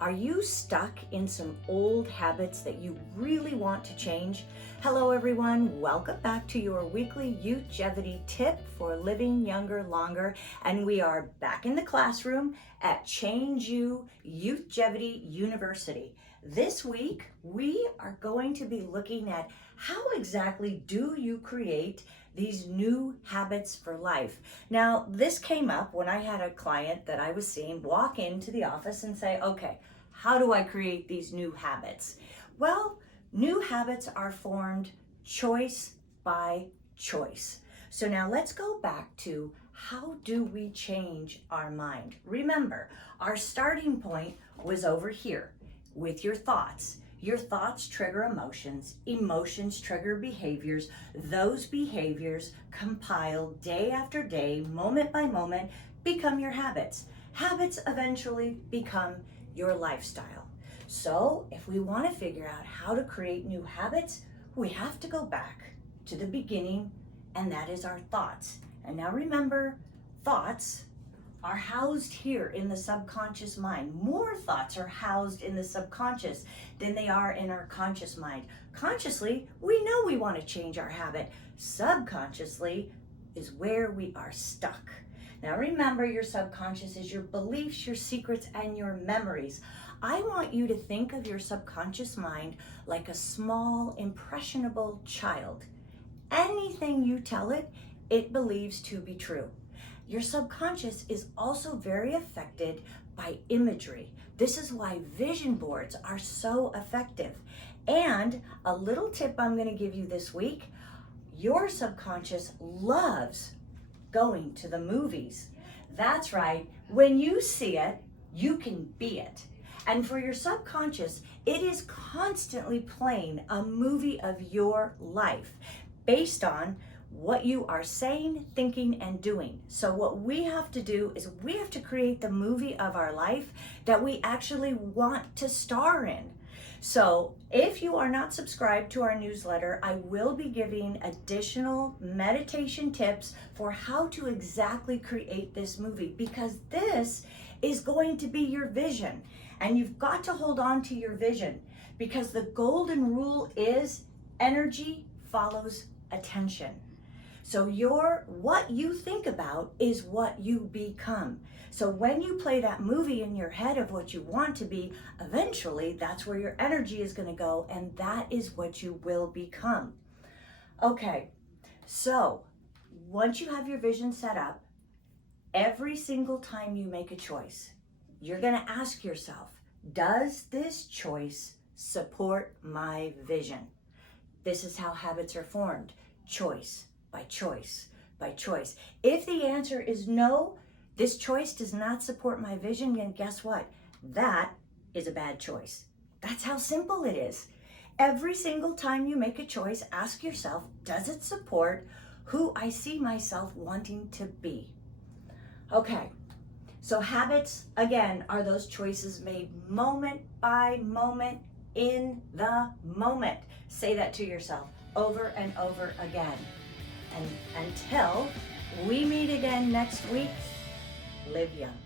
Are you stuck in some old habits that you really want to change? Hello everyone, welcome back to your weekly Youthgevity Tip for living younger longer. And we are back in the classroom at Change You Youthgevity University. This week, we are going to be looking at how exactly do you create these new habits for life. Now, this came up when I had a client that I was seeing walk into the office and say, okay, how do I create these new habits? Well, new habits are formed choice by choice. So now let's go back to how do we change our mind? Remember, our starting point was over here with your thoughts. Your thoughts trigger emotions, emotions trigger behaviors, those behaviors compile day after day, moment by moment, become your habits. Habits eventually become your lifestyle. So if we want to figure out how to create new habits, we have to go back to the beginning, and that is our thoughts. And now remember, thoughts are housed here in the subconscious mind. More thoughts are housed in the subconscious than they are in our conscious mind. Consciously, we know we want to change our habit. Subconsciously is where we are stuck. Now remember, your subconscious is your beliefs, your secrets, and your memories. I want you to think of your subconscious mind like a small, impressionable child. Anything you tell it, it believes to be true. Your subconscious is also very affected by imagery. This is why vision boards are so effective. And a little tip I'm going to give you this week, your subconscious loves going to the movies. That's right. When you see it, you can be it. And for your subconscious, it is constantly playing a movie of your life based on what you are saying, thinking, and doing. So what we have to do is we have to create the movie of our life that we actually want to star in. So if you are not subscribed to our newsletter, I will be giving additional meditation tips for how to exactly create this movie, because this is going to be your vision. And you've got to hold on to your vision, because the golden rule is energy follows attention. So what you think about is what you become. So when you play that movie in your head of what you want to be, eventually that's where your energy is going to go, and that is what you will become. Okay, so once you have your vision set up, every single time you make a choice, you're going to ask yourself, does this choice support my vision? This is how habits are formed, choice by choice by choice. If the answer is no, this choice does not support my vision, then guess what? That is a bad choice. That's how simple it is. Every single time you make a choice, ask yourself, does it support who I see myself wanting to be? Okay, so habits, again, are those choices made moment by moment in the moment. Say that to yourself over and over again. And until we meet again next week, live young.